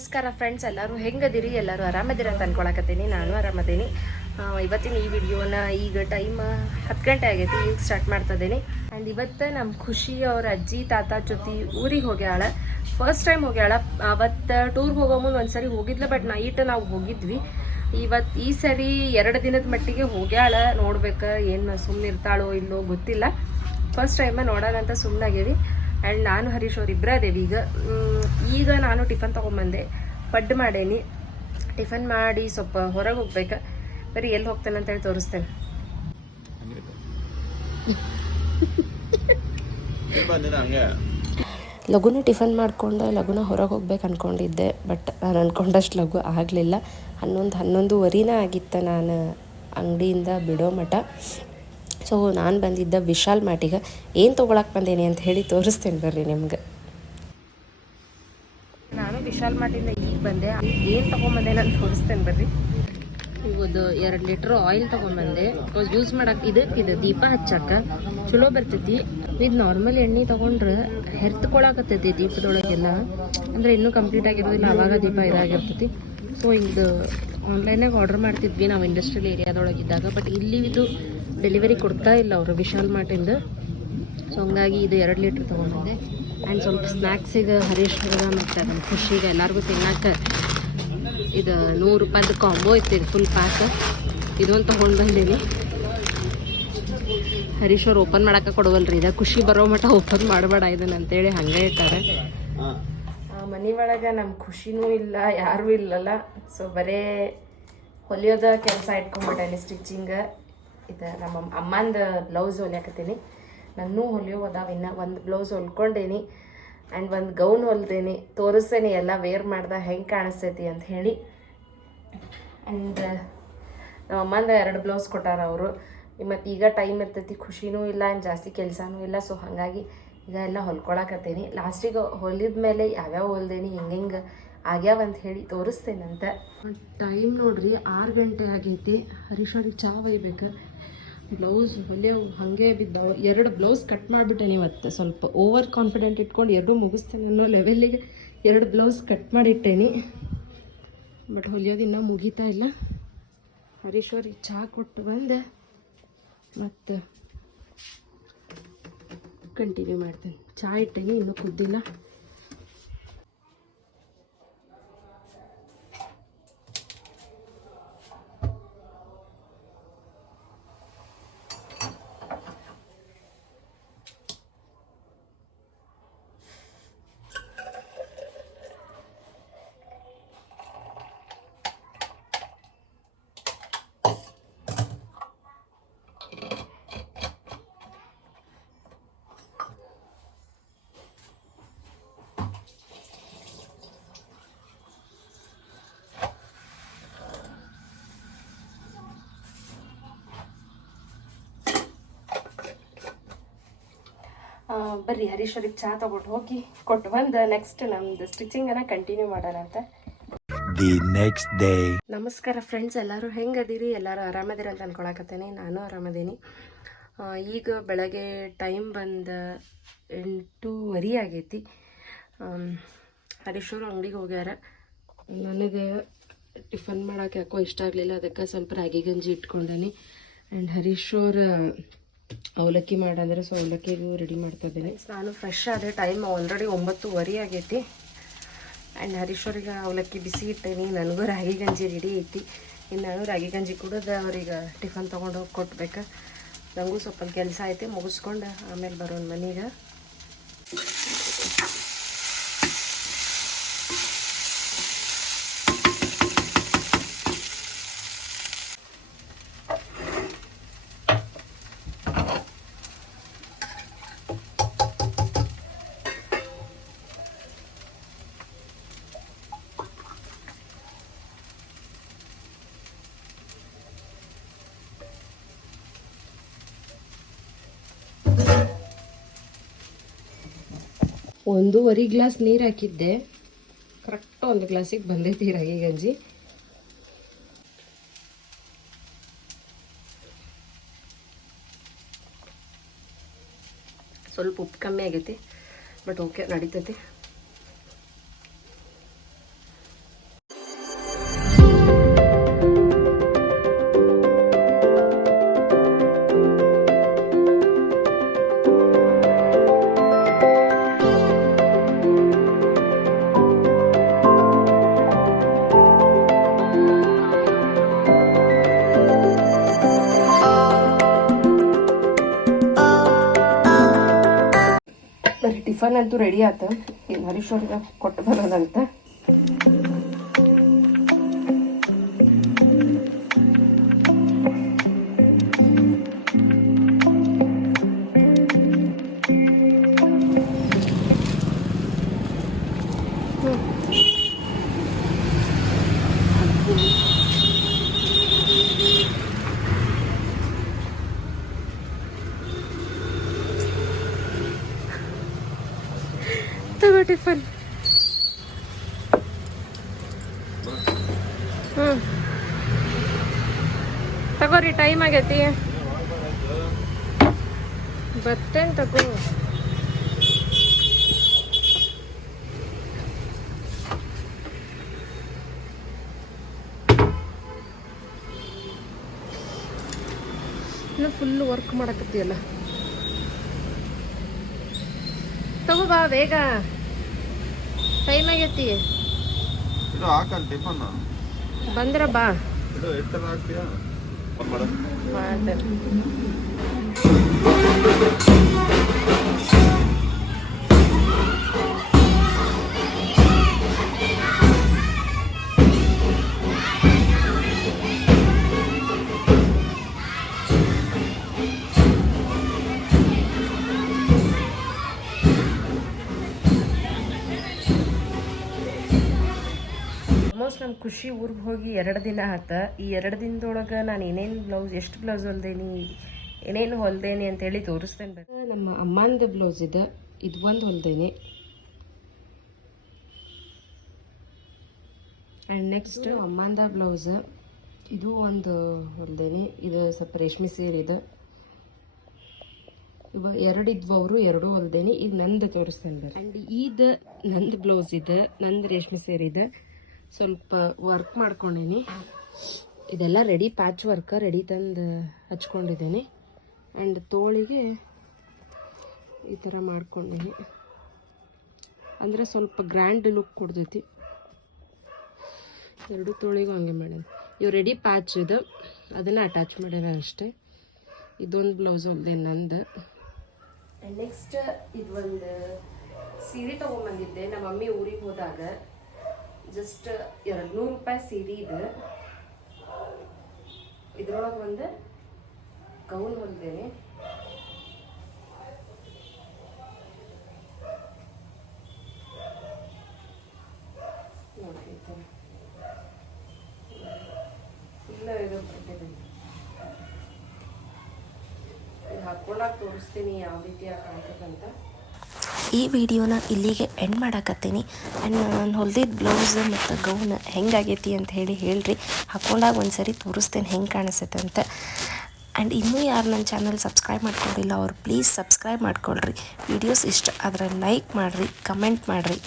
ನಮಸ್ಕಾರ ಫ್ರೆಂಡ್ಸ್, ಎಲ್ಲರೂ ಹೆಂಗದಿರಿ? ಎಲ್ಲರೂ ಆರಾಮದಿರ ಅಂತ ಅನ್ಕೊಳಕತ್ತೀನಿ. ನಾನು ಆರಾಮದೀನಿ. ಇವತ್ತಿನ ಈ ವಿಡಿಯೋನ ಈಗ ಟೈಮ್ 10 ಗಂಟೆ ಆಗೈತಿ, ಈಗ ಸ್ಟಾರ್ಟ್ ಮಾಡ್ತಿದ್ದೀನಿ. ಆ್ಯಂಡ್ ಇವತ್ತು ನಮ್ಮ ಖುಷಿ ಅವ್ರ ಅಜ್ಜಿ ತಾತ ಜೊತೆ ಊರಿಗೆ ಹೋಗ್ಯಾಳ. First time ಹೋಗ್ಯಾಳ. ಅವತ್ತು ಟೂರ್ಗೆ ಹೋಗೋ ಮುಂದೆ ಒಂದ್ಸರಿ ಹೋಗಿದ್ಲ, ಬಟ್ ನೈಟ್ ನಾವು ಹೋಗಿದ್ವಿ. ಈ ಸರಿ 2 ದಿನದ ಮಟ್ಟಿಗೆ ಹೋಗ್ಯಾಳ. ನೋಡ್ಬೇಕು ಏನು ಸುಮ್ಮನೆ ಇರ್ತಾಳೋ ಇಲ್ಲೋ ಗೊತ್ತಿಲ್ಲ. ಫಸ್ಟ್ ಟೈಮ ನೋಡೋಣ ಅಂತ ಸುಮ್ಮನಾಗೇವಿ. ಆ್ಯಂಡ್ ನಾನು ಹರೀಶ್ ಅವ್ರು ಇಬ್ಬರೇ ಅದೇವಿ. ಈಗ ನಾನು ಟಿಫನ್ ತೊಗೊಂಬಂದೆ, ಪಡ್ಡು ಮಾಡೇನಿ. ಟಿಫನ್ ಮಾಡಿ ಸ್ವಲ್ಪ ಹೊರಗೆ ಹೋಗ್ಬೇಕು. ಬರೀ ಎಲ್ಲಿ ಹೋಗ್ತೇನೆ ಅಂತೇಳಿ ತೋರಿಸ್ತೇನೆ. ಲಘುನ ಟಿಫನ್ ಮಾಡ್ಕೊಂಡು ಲಘುನ ಹೊರಗೆ ಹೋಗ್ಬೇಕು ಅಂದ್ಕೊಂಡಿದ್ದೆ, ಬಟ್ ನಾನು ಅಂದ್ಕೊಂಡಷ್ಟು ಲಘು ಆಗಲಿಲ್ಲ. 11:30 ಆಗಿತ್ತು ನಾನು ಅಂಗಡಿಯಿಂದ ಬಿಡೋ ಮಟ್ಟ. ಸೊ ನಾನು ಬಂದಿದ್ದ ವಿಶಾಲ್ ಮಾರ್ಟಿಗೆ. ಏನು ತೊಗೊಳಕ್ಕೆ ಬಂದೇನಿ ಅಂತ ಹೇಳಿ ತೋರಿಸ್ತೇನೆ ಬರ್ರಿ ನಿಮ್ಗೆ. ನಾನು ವಿಶಾಲ್ ಮಾರ್ಟಿಂದ ಈಗ ಬಂದೆ. ಏನು ತೊಗೊಂಬಂದೇನೆ ಅಂತ ತೋರಿಸ್ತೇನೆ ಬರ್ರಿ. ಇವತ್ತು 2 ಲೀಟ್ರ್ ಆಯಿಲ್ ತೊಗೊಂಬಂದೆ. ಯೂಸ್ ಮಾಡಕ್ಕೆ ಇದು ದೀಪ ಹಚ್ಚಕ್ಕೆ ಚಲೋ ಬರ್ತೈತಿ. ಇದು ನಾರ್ಮಲ್ ಎಣ್ಣೆ ತೊಗೊಂಡ್ರೆ ಹೆರ್ತ್ಕೊಳಕತ್ತೈತಿ ದೀಪದೊಳಗೆಲ್ಲ. ಅಂದರೆ ಇನ್ನೂ ಕಂಪ್ಲೀಟ್ ಆಗಿರೋದಿಲ್ಲ, ಆವಾಗ ದೀಪ ಇದಾಗಿರ್ತೈತಿ. ಸೊ ಇದು ಆನ್ಲೈನಾಗ ಆರ್ಡರ್ ಮಾಡ್ತಿದ್ವಿ ನಾವು ಇಂಡಸ್ಟ್ರಿಯಲ್ ಏರಿಯಾದೊಳಗಿದ್ದಾಗ. ಬಟ್ ಇಲ್ಲಿ ಇದು ಡೆಲಿವರಿ ಕೊಡ್ತಾ ಇಲ್ಲ ಅವರು ವಿಶಾಲ್ ಮಾರ್ಟಿಂದ. ಸೊ ಹಂಗಾಗಿ ಇದು 2 ಲೀಟ್ರ್ ತೊಗೊಂಡಿದ್ದೆ. ಆ್ಯಂಡ್ ಸ್ವಲ್ಪ ಸ್ನ್ಯಾಕ್ಸಿಗೆ ಹರೀಶ್ವರ್ಗ ಮತ್ತು ನಮ್ಮ ಖುಷಿಗೆ ಎಲ್ಲರಿಗೂ ತಿನ್ನಕ್ಕೆ ಇದು 100 ರೂಪಾಯ್ದು ಕಾಂಬೋ ಇತ್ತು, ಇದು ಫುಲ್ ಪ್ಯಾಕ್. ಇದೊಂದು ತೊಗೊಂಡು ಬಂದೀನಿ. ಹರೀಶ್ ಅವ್ರು ಓಪನ್ ಮಾಡೋಕೆ ಕೊಡವಲ್ರಿ, ಇದು ಖುಷಿ ಬರೋ ಮಟ್ಟ ಓಪನ್ ಮಾಡಬೇಡ ಇದನ್ನು ಅಂತೇಳಿ ಹಂಗೆ ಇರ್ತಾರೆ. ಮನೆ ಒಳಗೆ ನಮ್ಮ ಖುಷಿನೂ ಇಲ್ಲ, ಯಾರೂ ಇಲ್ಲಲ್ಲ. ಸೊ ಬರೀ ಹೊಲಿಯೋದ ಕೆಲಸ ಇಟ್ಕೊಂಡ್ಬಿಟ್ಟೇನಿ, ಸ್ಟಿಚಿಂಗ್. ಇದು ನಮ್ಮ ಅಮ್ಮಂದು ಬ್ಲೌಸ್ ಹೊಲಿಯಾಕತ್ತೀನಿ. ನನ್ನೂ ಹೊಲಿಯೋ ಅದಾವ. ಇನ್ನು ಒಂದು ಬ್ಲೌಸ್ ಹೊಲ್ಕೊಂಡೇನಿ ಆ್ಯಂಡ್ ಒಂದು ಗೌನ್ ಹೊಲ್ದೇನಿ. ತೋರಿಸ್ತೇನೆ ಎಲ್ಲ ವೇರ್ ಮಾಡ್ದೆ ಹೆಂಗೆ ಕಾಣಿಸ್ತೈತಿ ಅಂತ ಹೇಳಿ. ಆ್ಯಂಡ್ ನಮ್ಮ ಅಮ್ಮಂದು 2 ಬ್ಲೌಸ್ ಕೊಟ್ಟಾರ ಅವರು. ಮತ್ತು ಈಗ ಟೈಮ್ ಇರ್ತೈತಿ, ಖುಷಿನೂ ಇಲ್ಲ ಆ್ಯಂಡ್ ಜಾಸ್ತಿ ಕೆಲಸನೂ ಇಲ್ಲ. ಸೊ ಹಾಗಾಗಿ ಈಗ ಎಲ್ಲ ಹೊಲ್ಕೊಳಕತ್ತೀನಿ. ಲಾಸ್ಟಿಗೆ ಹೊಲಿದ ಮೇಲೆ ಯಾವ್ಯಾವ ಹೊಲ್ದೇನಿ ಹೆಂಗೆ ಆಗ್ಯಾವ ಅಂತ ಹೇಳಿ ತೋರಿಸ್ತೇನಂತ. ಟೈಮ್ ನೋಡ್ರಿ 6 ಗಂಟೆ ಆಗೈತಿ. ಹರೀಶ್ವರಿಗೆ ಚಾ ಒಯ್ಬೇಕು. ಬ್ಲೌಸ್ ಹೊಲಿಯವು ಹಾಗೆ ಬಿದ್ದಾವೆ. 2 ಬ್ಲೌಸ್ ಕಟ್ ಮಾಡಿಬಿಟ್ಟೇನೆ ಇವತ್ತು. ಸ್ವಲ್ಪ ಓವರ್ ಕಾನ್ಫಿಡೆಂಟ್ ಇಟ್ಕೊಂಡು 2 ಮುಗಿಸ್ತೇನೆ ಅನ್ನೋ ಲೆವೆಲ್ಲಿಗೆ 2 ಬ್ಲೌಸ್ ಕಟ್ ಮಾಡಿಟ್ಟೇನಿ. ಬಟ್ ಹೊಲಿಯೋದು ಇನ್ನೂ ಮುಗೀತಾ ಇಲ್ಲ. ಹರೀಶ್ವರಿಗೆ ಚಹಾ ಕೊಟ್ಟು ಬಂದೆ ಮತ್ತು ಕಂಟಿನ್ಯೂ ಮಾಡ್ತೇನೆ. ಚಹಾ ಇಟ್ಟೇನಿ, ಇನ್ನೂ ಕುದ್ದಿಲ್ಲ. ಬರ್ರಿ ಹರೀಶ್ವರಿಗೆ ಚಹಾ ತೊಗೊಂಡು ಹೋಗಿ ಕೊಟ್ಟು ಬಂದು ನೆಕ್ಸ್ಟ್ ನಮ್ದು ಸ್ಟಿಚಿಂಗನ್ನು ಕಂಟಿನ್ಯೂ ಮಾಡೋಣ ಅಂತ. The next day. ನಮಸ್ಕಾರ ಫ್ರೆಂಡ್ಸ್, ಎಲ್ಲರೂ ಹೆಂಗದಿರಿ? ಎಲ್ಲರೂ ಆರಾಮದಿರಿ ಅಂತ ಅನ್ಕೊಳಕತ್ತೇನೆ. ನಾನು ಆರಾಮದೀನಿ. ಈಗ ಬೆಳಗ್ಗೆ ಟೈಮ್ ಬಂದು 8:30 ಆಗೈತಿ. ಹರೀಶ್ವರು ಅಂಗಡಿಗೆ ಹೋಗ್ಯಾರ. ನನಗೆ ಟಿಫನ್ ಮಾಡೋಕೆ ಯಾಕೋ ಇಷ್ಟ ಆಗಲಿಲ್ಲ, ಅದಕ್ಕೆ ಸ್ವಲ್ಪ ರಾಗಿ ಗಂಜಿ ಇಟ್ಕೊಂಡೇನಿ. ಆ್ಯಂಡ್ ಹರೀಶ್ವರ ಅವಲಕ್ಕಿ ಮಾಡಂದ್ರೆ ಸೊ ಅವಲಕ್ಕಿಗೂ ರೆಡಿ ಮಾಡ್ತಾ ಇದ್ದೀನಿ. ನಾನು ಫ್ರೆಶ್ ಆದೆ. ಟೈಮ್ ಆಲ್ರೆಡಿ 9:30 ಆಗೈತಿ. ಆ್ಯಂಡ್ ಹರೀಶ್ವರಿಗೆ ಅವಲಕ್ಕಿ ಬಿಸಿ ಇಟ್ಟೇನಿ. ನನಗೂ ರಾಗಿ ಗಂಜಿ ರೆಡಿ ಐತಿ. ಇನ್ನು ನಾನು ರಾಗಿ ಗಂಜಿ ಕುಡಿದು ಅವ್ರಿಗೆ ಟಿಫನ್ ತೊಗೊಂಡು ಹೋಗಿ ಕೊಟ್ಬೇಕು. ನನಗೂ ಸ್ವಲ್ಪ ಕೆಲಸ ಐತಿ, ಮುಗಿಸ್ಕೊಂಡು ಆಮೇಲೆ ಬರೋಣ ಮನೆಗೆ. ಒಂದೂವರೆ ಗ್ಲಾಸ್ ನೀರು ಹಾಕಿದ್ದೆ, ಕರೆಕ್ಟ್ 1 ಗ್ಲಾಸಿಗೆ ಬಂದೈತಿ ರಾಗಿ ಗಂಜಿ. ಸ್ವಲ್ಪ ಉಪ್ಪು ಕಮ್ಮಿ ಆಗೈತಿ, ಬಟ್ ಓಕೆ ನಡೀತೈತಿ. ಟಿಫನ್ ಅಂತೂ ರೆಡಿ ಆತ. ಈಗ ಹರೀಶ್ ಅವ್ರಿಗೆ ಕೊಟ್ಟು ಬರೋದಂತ. ತಗೋ ಟಿಫನ್. ತಗೋರಿ, ಟೈಮ್ ಆಗೈತಿ. ಬರ್ತೇನೆ ತಗೋ. ಫುಲ್ ವರ್ಕ್ ಮಾಡಕತ್ತೀಯಲ್ಲ. ತಗೋ ಬಾ ಬೇಗ, ಟೈಮ್ ಆಗೈತಿ. ಬಂದ್ರ ಬಾ. ಆಲ್ಮೋಸ್ಟ್ ನಮ್ಮ ಖುಷಿ ಊರಿಗೆ ಹೋಗಿ 2 ದಿನ ಆತ. ಈ 2 ದಿನದೊಳಗೆ ನಾನು ಏನೇನು ಬ್ಲೌಸ್, ಎಷ್ಟು ಬ್ಲೌಸ್ ಹೊಲ್ದೇನಿ, ಏನೇನು ಹೊಲ್ದೇನಿ ಅಂತೇಳಿ ತೋರಿಸ್ತೇನೆ. ನಮ್ಮ ಅಮ್ಮಂದು ಬ್ಲೌಸ್ ಇದು ಒಂದು ಹೊಲ್ದೇನಿ. ಆ್ಯಂಡ್ ನೆಕ್ಸ್ಟ್ ಅಮ್ಮಂದ ಬ್ಲೌಸ್ ಇದು ಒಂದು ಹೊಲ್ದೇನಿ. ಇದು ಸ್ವಲ್ಪ ರೇಷ್ಮೆ ಸೀರೆ ಇದೆ. ಇವಾಗ 2 ಇದ್ವು, ಅವರು 2 ಹೊಲ್ದೇನಿ. ಈಗ ನಂದು ತೋರಿಸ್ತೇನೆ. ಆ್ಯಂಡ್ ಇದು ನಂದು ಬ್ಲೌಸ್ ಇದೆ, ನಂದು ರೇಷ್ಮೆ ಸೀರೆ ಇದೆ. ಸ್ವಲ್ಪ ವರ್ಕ್ ಮಾಡ್ಕೊಂಡೀನಿ. ಇದೆಲ್ಲ ರೆಡಿ, ಪ್ಯಾಚ್ ವರ್ಕ್ ರೆಡಿ ತಂದು ಹಚ್ಕೊಂಡಿದ್ದೀನಿ. ಆ್ಯಂಡ್ ತೋಳಿಗೆ ಈ ಥರ ಮಾಡ್ಕೊಂಡೀನಿ, ಅಂದರೆ ಸ್ವಲ್ಪ ಗ್ರ್ಯಾಂಡ್ ಲುಕ್ ಕೊಡ್ತೈತಿ. 2 ತೋಳಿಗೂ ಹಂಗೆ ಮಾಡ್ಯಾನ. ಇವು ರೆಡಿ ಪ್ಯಾಚ್ ಇದು, ಅದನ್ನು ಅಟ್ಯಾಚ್ ಮಾಡ್ಯಾರ ಅಷ್ಟೇ. ಇದೊಂದು ಬ್ಲೌಸ್ ಹೊಲ್ದೆ ನಂದು. ಆ್ಯಂಡ್ ನೆಕ್ಸ್ಟ್ ಇದೊಂದು ಸೀರೆ ತೊಗೊಂಬಂದಿದ್ದೆ ನಮ್ಮ ಮಮ್ಮಿ ಊರಿಗೆ ಹೋದಾಗ. ಜಸ್ಟ್ 200 ರೂಪಾಯಿ ಸೀರೆ ಇದೆ. ಇದ್ರೊಳಗೆ ಒಂದು ಗೌನ್ ಹೊಲ್ದೇನೆ. ನೋಡಿ ಇಲ್ಲ, ಇದು ಕೊಟ್ಟಿದ್ದೀನಿ. ಇದು ಹಾಕ್ಕೊಂಡಾಗ ತೋರಿಸ್ತೀನಿ ಯಾವ ರೀತಿ ಕಾಣ್ತದಂತ. ಈ ವಿಡಿಯೋನ ಇಲ್ಲಿಗೆ ಎಂಡ್ ಮಾಡಾಕತ್ತೀನಿ. ಆ್ಯಂಡ್ ನಾನು ಹೊಲ್ದಿದ್ದ ಬ್ಲೌಸ್ ಮತ್ತು ಗೌನ್ ಹೆಂಗಾಗೈತಿ ಅಂತ ಹೇಳ್ರಿ. ಹಾಕ್ಕೊಂಡಾಗ ಒಂದ್ಸರಿ ತೋರಿಸ್ತೇನೆ ಹೆಂಗೆ ಕಾಣಿಸುತ್ತೆ ಅಂತ. ಆ್ಯಂಡ್ ಇನ್ನೂ ಯಾರು ನನ್ನ ಚಾನಲ್ ಸಬ್ಸ್ಕ್ರೈಬ್ ಮಾಡ್ಕೊಂಡಿಲ್ಲ ಅವ್ರು ಪ್ಲೀಸ್ ಸಬ್ಸ್ಕ್ರೈಬ್ ಮಾಡ್ಕೊಳ್ರಿ. ವಿಡಿಯೋಸ್ ಇಷ್ಟ ಆದರೆ ಲೈಕ್ ಮಾಡಿರಿ, ಕಮೆಂಟ್ ಮಾಡಿರಿ.